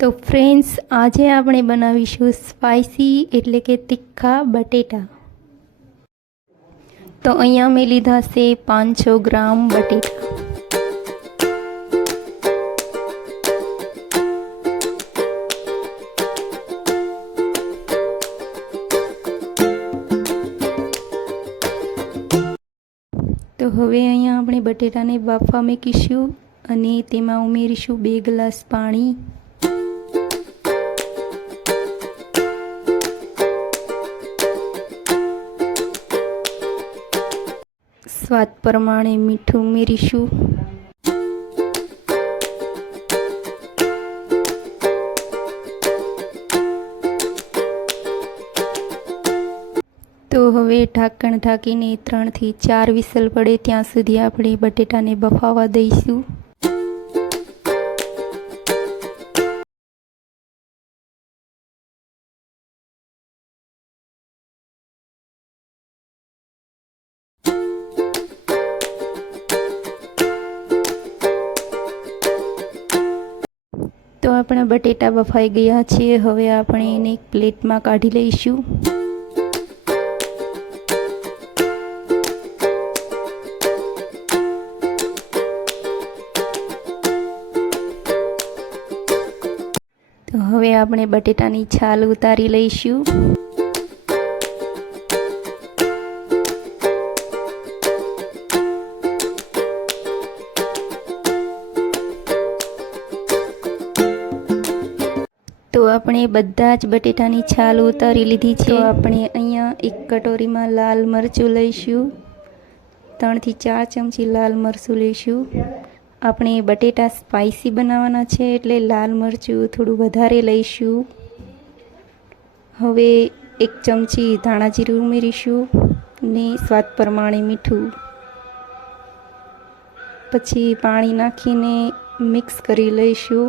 તો ફ્રેન્ડ્સ, આજે આપણે બનાવીશું સ્પાઈસી એટલે કે તીખા બટેટા. તો અહીંયા મેં લીધા છે 500 ગ્રામ બટેટા. તો હવે અહીંયા આપણે બટેટાને બાફવા મૂકીશું અને તેમાં ઉમેરીશું 2 ગ્લાસ પાણી. સ્વાદ પ્રમાણે મીઠું ઉમેરીશું. તો હવે ઢાંકણ ઢાંકીને 3 થી 4 વિસલ પડે ત્યાં સુધી આપણે બટેટાને બફાવા દઈશું. તો આપણા બટેટા બફાઈ ગયા છે. હવે આપણે એને એક પ્લેટમાં કાઢી લઈશું. તો હવે આપણે બટેટાની છાલ ઉતારી લઈશું. તો આપણે બધા જ બટેટાની છાલ ઉતારી લીધી છે. તો આપણે અહીંયા એક કટોરીમાં લાલ મરચું લઈશું. 3 થી 4 ચમચી લાલ મરચું લઈશું. આપણે બટેટા સ્પાઈસી બનાવવાના છે એટલે લાલ મરચું થોડું વધારે લઈશું. હવે 1 ચમચી ધાણા જીરું ઉમેરીશું ને સ્વાદ પ્રમાણે મીઠું. પછી પાણી નાખીને મિક્સ કરી લઈશું.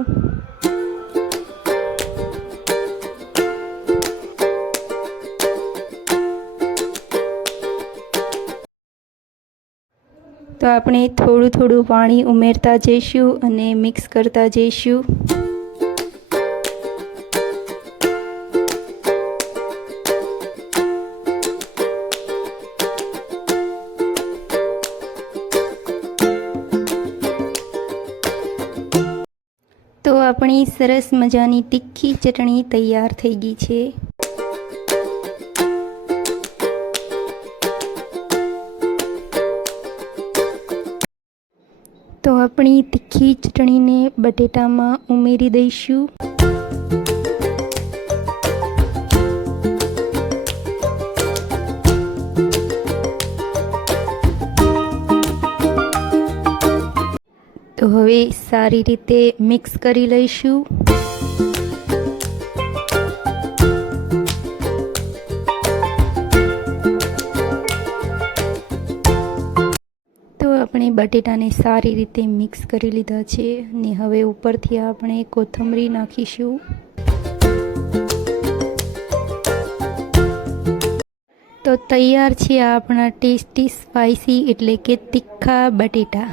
તો આપણે થોડું થોડું પાણી ઉમેરતા જઈશું અને મિક્સ કરતા જઈશું. તો આપણી સરસ મજાની તીખી ચટણી તૈયાર થઈ ગઈ છે. તો આપણી તીખી ચટણીને બટેટામાં ઉમેરી દઈશું. તો હવે સારી રીતે મિક્સ કરી લઈશું. આપણે બટેટાને સારી રીતે મિક્સ કરી લીધા છે અને હવે ઉપરથી આપણે કોથમરી નાખીશું. તો તૈયાર છે આપણા ટેસ્ટી સ્પાઈસી એટલે કે તીખા બટેટા.